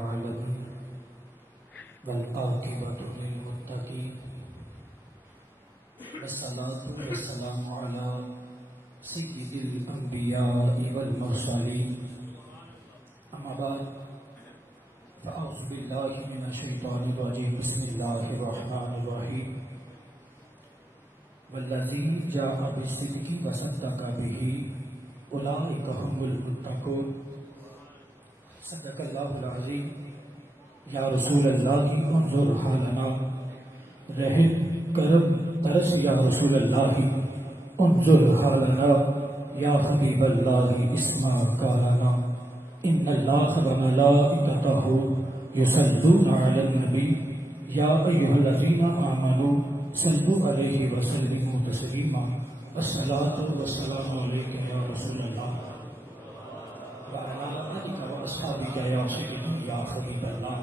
العالمين والعاقبة للمتقين والصلاة والسلام على سيد الأنبياء والمرسلين أما بعد فأعوذ بالله من الشيطان الرجيم بسم الله الرحمن الرحيم والذي جاء بالصدق وصدق به أولئك هم المتقون صدق الله العظيم یا رسول اللہ انظر حالنا رحم کرم ترس یا رسول اللہ انظر حالنا یا حبیب اللہ اسمع کارنا ان اللہ وملائکتہ یصلون علی النبی یا ایھا الذین آمنوا صلوا علیہ وسلموا تسلیما الصلاۃ والسلام علیک یا رسول اللہ وعلی آلک واصحابک یا سیدی یا حبیب اللہ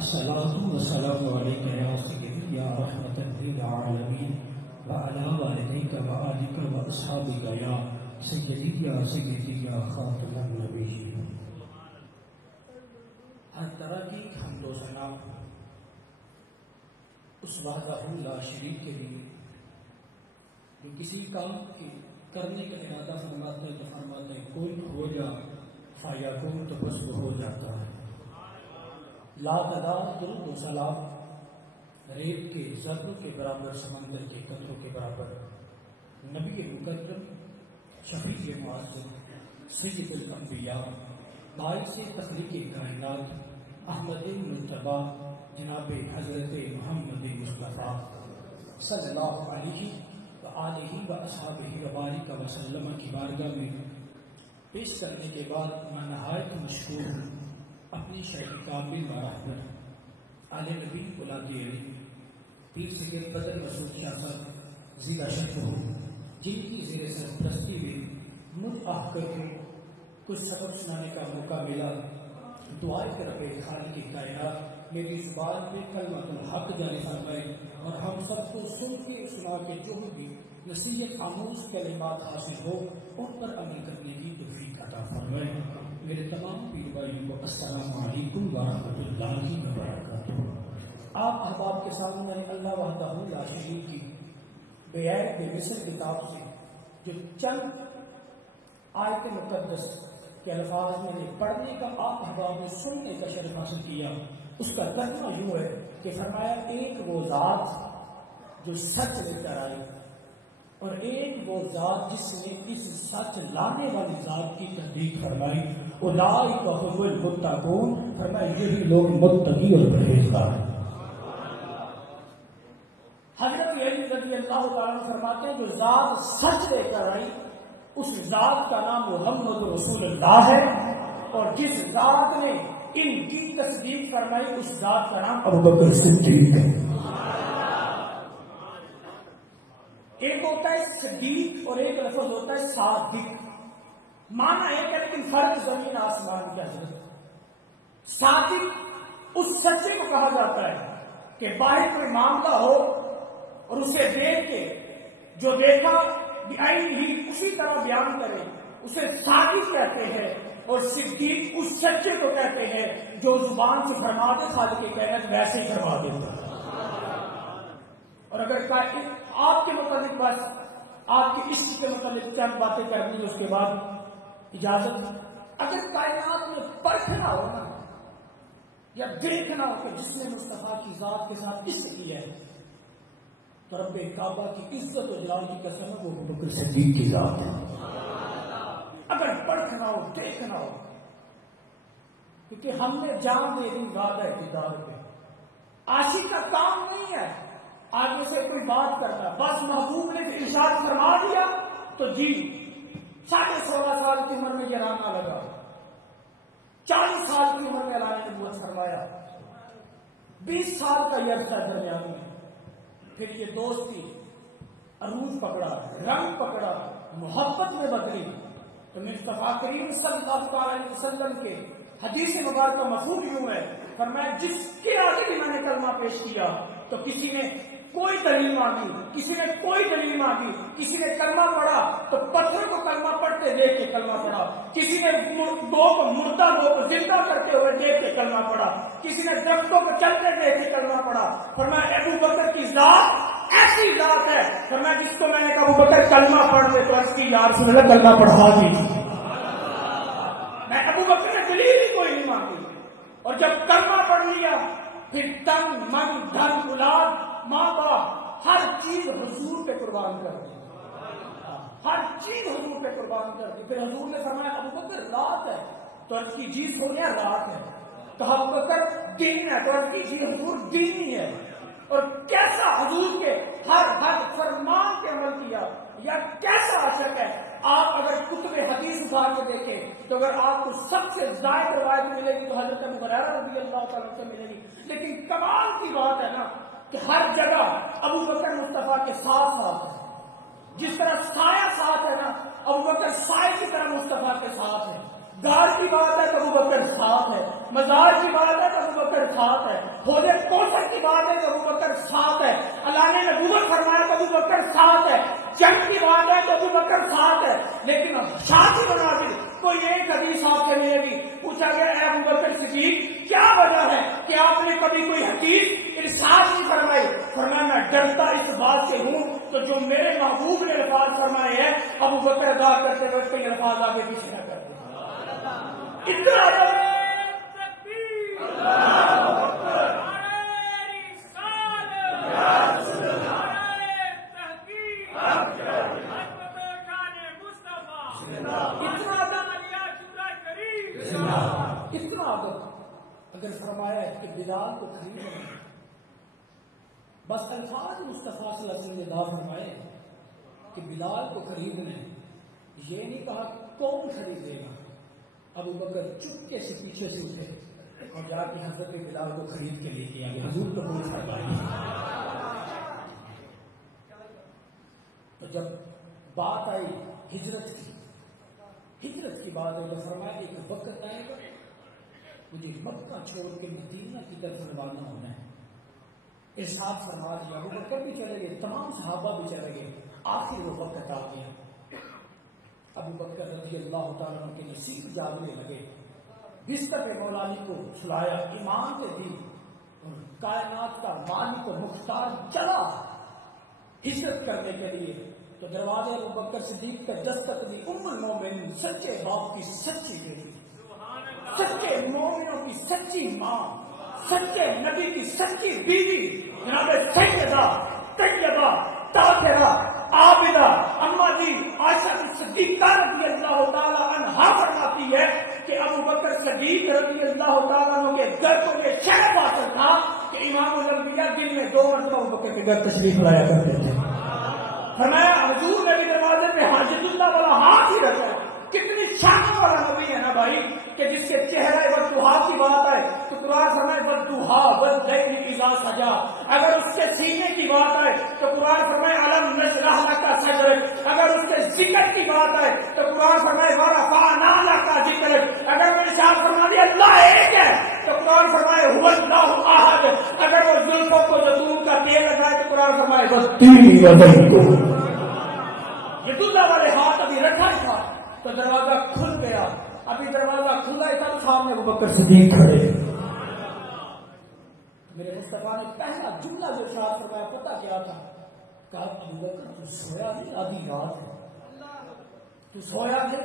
الصلاۃ والسلام علیک یا سیدی یا رحمۃ للعالمین وعلی والدیک وآلک واصحابک یا سیدی یا خاتم النبیین۔ ہر طرح کی حمد و ثنا اس وحدہ لا شریک کے لیے جو کسی کام کی کرنے کا ارادہ فرماتے ہیں تو فرماتے ہیں کن ہو جا فیکون تو بس وہ ہو جاتا ہے۔ لا تعداد درود و سلام ریت کے ذروں کے برابر سمندر کے قطروں کے برابر نبی مکرم شفیع معظم سید الانبیاء باعث تخلیق کائنات احمد مجتبی جناب حضرت محمد مصطفیٰ صلی اللہ علیہ وآلہ واصحابہ وبارک وسلم کی بارگاہ میں پیش کرنے کے بعد میں نہایت مشکور ہوں اپنی شیخ کامل و رہبر آل نبی اولاد علی پیر سید بدر مسعود شاہ صاحب زیرہ شرف ہوں جن کی زیر سرپرستی میں مجھ آہ کر کے کچھ سبق سنانے کا موقع ملا۔ دعائے کہ رب خالق کی کائنات میری زبان پہ کلمۃ الحق جاری فرمائے اور ہم سب کو سن کے سنا کے جو بھی نصیحت آموز کلمات حاصل ہو ان پر عمل کرنے کی توفیق عطا فرمائے۔ میرے تمام پیر بھائیوں کو السلام علیکم ورحمۃ اللہ وبرکاتہ۔ آپ احباب کے سامنے اللہ وحدہ لا شریک کی بے عیب بے مثل کتاب سے جو چند آیت مقدس کے الفاظ میں نے پڑھنے کا آپ احباب نے سننے کا شرف حاصل کیا، اس کا ترجمہ یوں ہے کہ فرمایا ایک وہ ذات جو سچ لے کر آئی اور ایک وہ ذات جس نے اس سچ لانے والی ذات کی تصدیق فرمائی، اولئک هم المتقون، فرمایا یہی لوگ متقی اور پرہیزگار ہیں۔ حضرت علی رضی اللہ تعالیٰ فرماتے ہیں جو ذات سچ لے کر آئی اس ذات کا نام محمد رسول اللہ ہے، اور جس ذات نے ان کی تصدیق فرمائی اس ذات کا نام ابوبکر صدیق ہے۔ ایک ہوتا ہے صدیق اور ایک لفظ ہوتا ہے صادق، معنی ایک ہے لیکن فرق زمین آسمان کی حضرت۔ صادق اس سچے کو کہا جاتا ہے کہ باہر کوئی معاملہ ہو اور اسے دیکھ کے جو دیکھا بعین ہی اسی طرح بیان کرے اسے صادق کہتے ہیں، اور صدیق اس سچے کو کہتے ہیں جو زبان سے فرما دے خالق کی کائنات ویسے ہی فرما دیتا ہے۔ اور اگر آپ کے متعلق بس آپ کے عشق کے متعلق چند باتیں کرنی ہے اس کے بعد اجازت، اگر کائنات میں پرکھنا ہو نا یا دیکھنا ہو کہ جس نے مصطفیٰ کی ذات کے ساتھ عشق کیا ہے تو رب کعبہ کی عزت و جلال کی قسم ہے وہ ابوبکر صدیق کی ذات ہے۔ اگر پرکھنا ہو دیکھنا ہو، کیونکہ ہم نے جان دے دی وعدہ اقتدار پہ، عاشق کا کام نہیں ہے آگے سے کوئی بات کرتا، بس محبوب نے ارشاد فرما دیا تو جی 16.5 سال کی عمر میں یہ رانا لگا، 40 سال کی عمر میں اعلان نبوت فرمایا، 20 سال کا یہ عرصہ درمیان میں، پھر یہ دوستی عروج پکڑا، رنگ پکڑا، محبت میں بدلی تو مصطفیٰ کریم صلی اللہ علیہ وسلم کے حدیث مبارکہ مفہوم یوں ہے، فرمایا جس کے آگے بھی میں نے کلمہ پیش کیا تو کسی نے کوئی دلیل مانگی، کسی نے کوئی دلیل مانگی، کسی نے کلمہ پڑھا تو پتھر کو کلمہ پڑھتے دیکھ کے کلمہ پڑھا، کسی نے دو کو مردہ دو کو زندہ کرتے ہوئے دیکھ کے کلمہ پڑھا, کسی نے درختوں کو چلتے دیکھ کے کلمہ پڑھا. فرمایا ابو بکر کی ذات ایسی ذات ہے, فرمایا جس کو میں نے کہا ابو بکر کلمہ پڑھ دے تو اس کی یا رسول اللہ کلمہ پڑھا دی. میں ابو بکر نے دلیل ہی کوئی نہیں مانگی, اور جب کلمہ پڑھ لیا پھر تن من دھن اولاد ماں باپ ہر چیز حضور پہ قربان کر دی, ہر چیز حضور پہ قربان کر دی. پھر حضور نے فرمایا ابو بکر رات ہے تو عرض کی جیز ہو گیا رات ہے. کہا ابو بکر دین ہے تو عرض کی جی حضور دینی ہے. اور کیسا حضور کے ہر فرمان کے عمل کیا, یا کیسا عاشق ہے. آپ اگر کتب حدیث اٹھا کے دیکھیں تو اگر آپ کو سب سے زائد روایت ملے گی تو حضرت ابو ہریرہ رضی اللہ تعالیٰ سے ملے گی. لیکن کمال کی بات ہے نا کہ ہر جگہ ابو بکر مصطفیٰ کے ساتھ ساتھ ہے. جس طرح سایہ ساتھ ہے نا, ابو بکر سائے کی طرح مصطفیٰ کے ساتھ ہے. گار کی بات ہے تو ابو بکر ساتھ ہے, مزار کی بات ہے تو ابو بکر ساتھ ہے, حوض کوثر کی بات ہے تو ابو بکر ساتھ ہے, اللہ نے نبوت فرمایا تو ابو بکر ساتھ ہے, جنگ کی بات ہے تو ابو بکر ساتھ ہے. لیکن شادی مناظر کوئی ایک حدیث آپ سے ملے گی, پوچھا گیا اے ابو بکر صدیق کیا وجہ ہے کہ آپ نے کبھی کوئی حدیث ارشاد نہیں فرمائی. فرمایا میں ڈرتا اس بات سے ہوں تو جو میرے محبوب نے الفاظ فرمائے ہیں ابو بکر ادا کرتے ہوئے کئی الفاظ آگے پیچھے نہ کرتے. اتنا اگر فرمایا ہے کہ بلال کو خریدنا, بس الفاظ مصطفیٰ صلی اللہ علیہ وسلم نے دا فرمائے کہ بلال کو خریدنا, یہ نہیں کہا کون خریدے گا. ابو بکر چپکے سے پیچھے سے اٹھے اور جا کے حضرت بلال کو خرید کے لے کے آگے حضور کو بول فرمائے. تو جب بات آئی ہجرت کی بات ہے تو فرمایا ایک وقت آئے گا مجھے مکہ چھوڑ کے مدینہ کی طرف روانہ ہونا ہے. ارشاد فرما دیا, ابو بکر بھی چلے گئے, تمام صحابہ بھی چلے گئے. آخر وہ وقت آ گیا. ابو بکر رضی اللہ تعالیٰ عنہ کے نصیب جاگنے لگے, بستر پہ مولا علی کو سلایا, ایمان سے دی, اور کائنات کا مالک و مختار چلا ہجرت کرنے کے لیے. تو دروازے ابو بکر صدیق کا دستک دی ام المومنین, سچے باپ کی سچی بیٹی, سچے مومنوں کی سچی ماں, سچے نبی کی سچی بیوی جناب سیدہ طیبہ طاہرہ عابدہ اما جی عائشہ صدیقہ رضی اللہ تعالیٰ عنہا فرماتی ہے کہ ابو بکر صدیق رضی اللہ تعالیٰ عنہ کے گھر کو یہ شرف حاصل تھا کہ امام الانبیاء دن میں 2 مرتبہ ابو بکر کے گھر تشریف لایا کرتے تھے. فرمایا حضور نے بھی دروازے پہ حاجت اللہ والا ہاتھ ہی رکھا ہے. کتنی شان والا نبی ہے نا بھائی کہ جس کے چہرہ بددعا کی بات ہے تو قرآن فرمائے بددعا واللیل اذا سجا. اگر اس کے سینے کی بات ہے تو قرآن فرمائے الم نشرح لک صدرک. اگر اس کے ذکر کی بات ہے تو قرآن فرمائے ورفعنا لک ذکرک. اگر میں نے ارشاد فرما دیا اللہ ایک ہے تو قرآن فرمائے هو اللہ احد. اگر وہ زلفوں کو زیتون کا تیل لگائے تو قرآن فرمائے والتین والزیتون. یہ دوسرا والے ہاتھ ابھی رکھا تھا تو دروازہ کھل گیا. ابھی دروازہ کھلا ہی تھا سامنے ابو بکر صدیق کھڑے. میرے مصطفیٰ نے پہلا جملہ جو ارشاد فرمایا پتہ کیا تھا؟ کہا ابو بکر تو سویا نہیں, آدھی رات ہے, تو سویا ہے.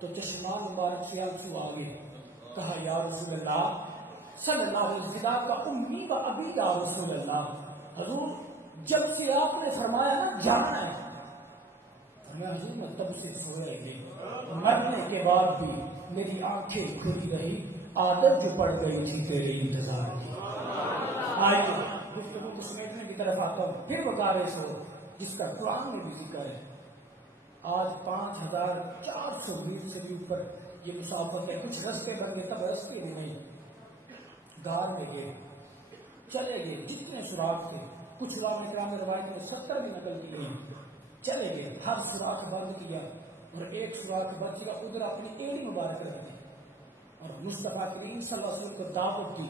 تو چشمان مبارک سے آنسو آ گئے. کہا یا رسول اللہ صلی اللہ علیہ وسلم کا امی و ابی یا رسول اللہ, حضور جب سے آپ نے فرمایا نا جانا ہے, حضور میں تب سے سوئے گئی, مرنے کے بعد بھی میری آنکھیں کھلی رہی, عادت جو پڑ گئی تھی تیرے انتظار کی. آئیے گفتگو کو سمیٹنے کی طرف آتا ہوں. پھر وقارے سو جس کا قرآن میں بھی ذکر ہے. آج 5420 سے بھی اوپر یہ مسافت ہے. کچھ رستے بن گئے, تب رستے بھی نہیں, گار میں گئے, چلے گئے جتنے سراغ تھے. کچھ علماء کرام نے روایت میں 70 بھی نقل کی گئی. چلے گئے, ہر سوراخ بند کیا اور ایک سوراخ بچ گیا, ادھر اپنی ایڑی مبارک رکھی اور مصطفیٰ کریم صلی اللہ علیہ وسلم کو دعوت دی.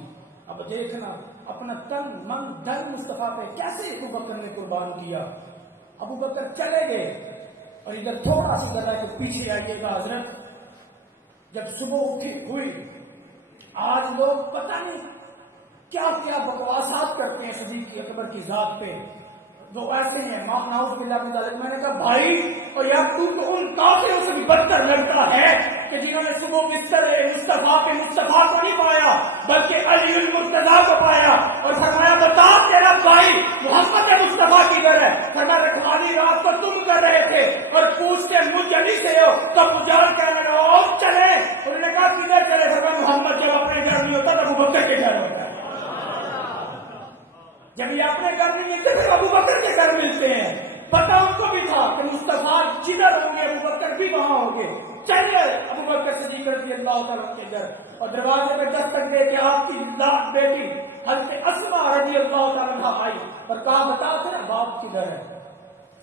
اب دیکھنا اپنا تن من دھن مصطفیٰ پہ کیسے ابو بکر نے قربان کیا. ابو بکر چلے گئے اور ادھر تھوڑا سا جگہ کہ پیچھے آئیے گا حضرت. جب صبح اٹھی ہوئی آج لوگ پتہ نہیں کیا کیا بکواسات کرتے ہیں صدیق اکبر کی ذات پہ، وہ ایسے ہیں نعوذ باللہ من ذالک۔ میں نے کہا بھائی اور یار تو ان کافروں سے بھی بدتر لڑکا ہے کہ جنہوں نے صبح بستر مصطفیٰ پہ مصطفیٰ کو نہیں پایا بلکہ علی المرتضیٰ کو پایا، اور فرمایا بتا تیرا بھائی محمد مصطفیٰ کدھر ہے؟ فرمایا رکھوالی رات کو تم کر رہے تھے اور پوچھتے مجھ علی سے ہو، تب مجاہد کہنے لگا اور چلے، انہوں نے کہا کدھر چلے؟ فرمایا محمد جب اپنے گھر نہیں ہوتا تب ابو بکر کے گھر ہوتا ہے، جب یہ اپنے گھر نہیں ملتے پھر ابو بکر کے گھر ملتے ہیں۔ پتہ ان کو بھی تھا کہ مصطفیٰ جدھر ہوں گے ابو بکر بھی وہاں ہوں گے، چلیے ابو بکر صدیق رضی اللہ تعالیٰ کے گھر، اور دروازے پہ دستک دے کے آپ کی لاڈ بیٹی حضرت اسماء رضی اللہ تعالیٰ آئی اور کہا بتا تیرا باپ کدھر ہے؟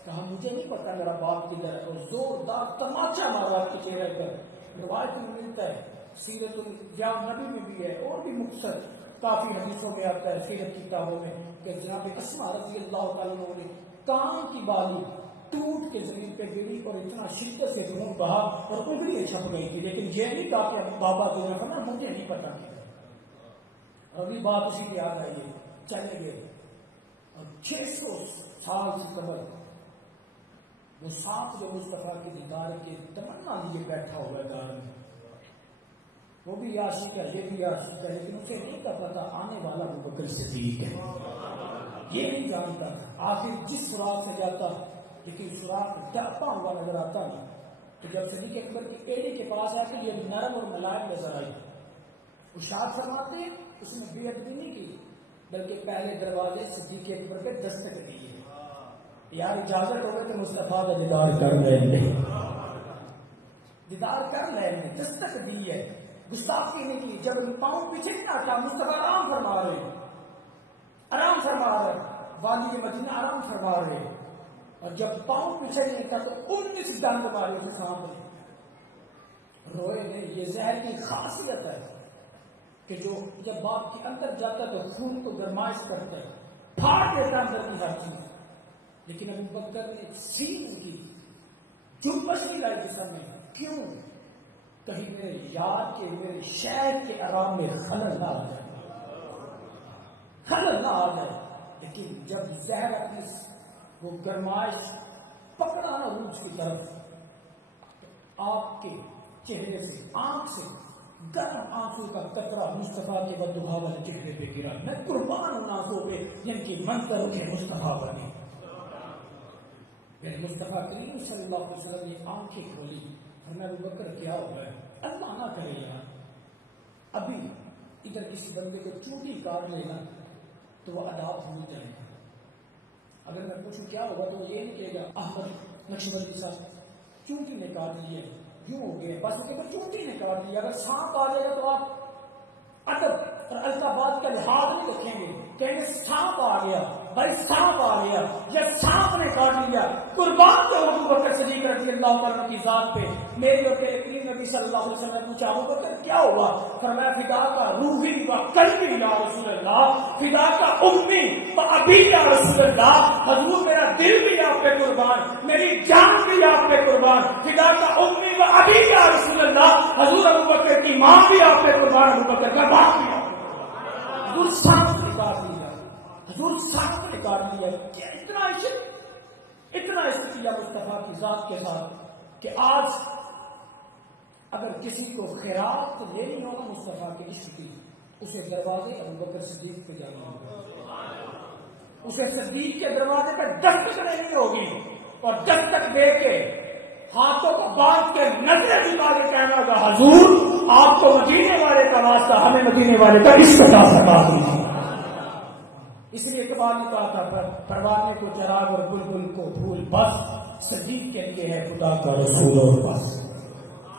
کہا مجھے نہیں پتا میرا باپ کدھر ہے، اور زوردار تماچا مارا آپ کے چہرے پر۔ روایت میں ملتا ہے، سیرت النبی میں بھی ہے اور بھی مختصر کافی حدیثوں میں آتا ہے سیرت کی کتابوں میں کہ جناب اسماء رضی اللہ تعالیٰ نے کان کی بالی ٹوٹ کے زمین پہ گری اور اتنا شدت سے خون بہا اور انگلیاں چھپ گئی تھی، لیکن یہ نہیں کہا کہ بابا کو رکھنا مجھے نہیں پتا کیا۔ ابھی بات اسی پہ یاد آئی، چلے گئے اور 600 سال سے قبل وہ ساتھ جو مصطفیٰ کے دیدار کے تمنا لیے بیٹھا ہوا ہے دار میں، وہ بھی عاشق ہے یہ بھی عاشق ہے، لیکن اسے نہیں کا پتا آنے والا ابو بکر صدیق ہے، یہ نہیں جانتا۔ آخر جس سراغ سے جاتا لیکن سراغ ڈرتا ہوا نظر آتا نہیں، تو جب صدیق اکبر کی ایڑی کے پاس آیا تو یہ نرم اور ملائم نظر آئی، ارشاد فرماتے اس نے بے ادبی نہیں کی بلکہ پہلے دروازے صدیق اکبر پہ دستک دی ہے، یار اجازت ہوگا کہ مصطفیٰ کا دیدار کر لیں، دیدار کر لیں، دستک دی ہے، گستاخی نہیں کی۔ جب پاؤں پیچھے نہیں آتا مصطفیٰ آرام فرما رہے، آرام فرما رہے، والی مدینہ آرام فرما رہے، اور جب پاؤں پیچھے نہیں تھا تو 19 ڈنڈ مارے تھے سامنے، روئے نہیں۔ یہ زہر کی خاصیت ہے کہ جو جب باپ کے اندر جاتا ہے تو خون کو گرمائش کرتا ہے، پھاڑ دیتا ہے اندر کی ہر چیز، لیکن ابو بکر نے سین کی جنبش نہیں لائی جسم میں، کیوں؟ کہیں میرے یار کے میرے شہر کے آرام میں خلل نہ آ جائے، خلل نہ آ جائے۔ لیکن جب زہر اپنی وہ گرمائش پکڑا نا روح کی طرف، تو آپ کے چہرے سے آنکھ سے گرم آنسو کا قطرہ مصطفیٰ کے بددعا والے چہرے پہ گرا۔ میں قربان ہوں آنسوں پہ جن کی منظر کے مصطفیٰ بنے۔ میرے مصطفیٰ کریم صلی اللہ علیہ وسلم نے آنکھیں کھولی، ہمیں ابو بکر کیا ہوا ہے؟ اللہ نہ کرے یار ابھی ادھر کسی بندے کو چونٹی کاٹ لینا تو وہ آداب بھول جائے گا۔ اگر میں پوچھوں کیا ہوگا تو یہ نہیں کہے گا احمد نقشبندی صاحب چونٹی نے کاٹ لی ہے، یوں ہو گئے بس، وہ چونٹی نے کاٹ لی۔ اگر سانپ آ جائے گا تو آپ ادب اور الفاظ کا لحاظ نہیں رکھیں گے، کہیں گے سانپ آ گیا، بھائی سانپ آ گیا یا سانپ نے کاٹ لیا۔ قربان جو ابو بکر صدیق رضی اللہ تعالیٰ کی ذات پہ میری اور تیرے کریم نبی صلی اللہ علیہ وسلم نے پوچھا ابو بکر کیا ہوا؟ فرمایا فدا کا روحی و قلبی یا رسول اللہ، فدا کا امی و ابی یا رسول اللہ، حضور میرا دل بھی آپ پہ قربان، میری جان بھی آپ پہ قربان، فدا کا امی و ابی یا رسول اللہ، حضور ابو بکر کی ماں بھی آپ پہ قربان، ابو بکر کا باپ بھی حضور سانپ نے کاٹ لیا، حضور سانپ نے کاٹ لیا۔ کیا اتنا عشق کیا مصطفیٰ کی ذات کے ساتھ کہ آج اگر کسی کو خیرات لینی ہوگا مصطفیٰ کے عشق کی، اسے دروازے ابو بکر صدیق پہ جانا ہوگا، اسے صدیق کے دروازے پہ دستک لینی ہوگی، اور دستک دے کے ہاتھوں کو باندھ کے نظریں جھکا کے کہنا ہوگا حضور آپ کو مدینے والے کا واسطہ، ہمیں مدینے والے کا عشق عطا فرما دیجیے۔ اس لیے اقبال نے کہا تھا پروانے کو چراغ اور بلبل کو پھول بس، صدیق کے لیے ہے خدا کا رسول اور بس۔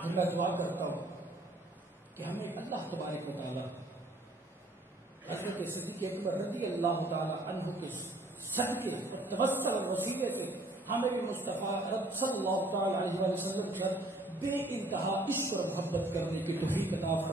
میں دعا کرتا ہوں کہ ہمیں اللہ تبارک و تعالیٰ حضرت صدیق اکبر رضی اللہ تعالیٰ عنہ کے صدقے اور توسل اور وسیلے سے ہمیں بھی مصطفیٰ صلی اللہ تعالیٰ علیہ وسلم بے انتہا عشق اور محبت کرنے کی توفیق عطا فرمائے۔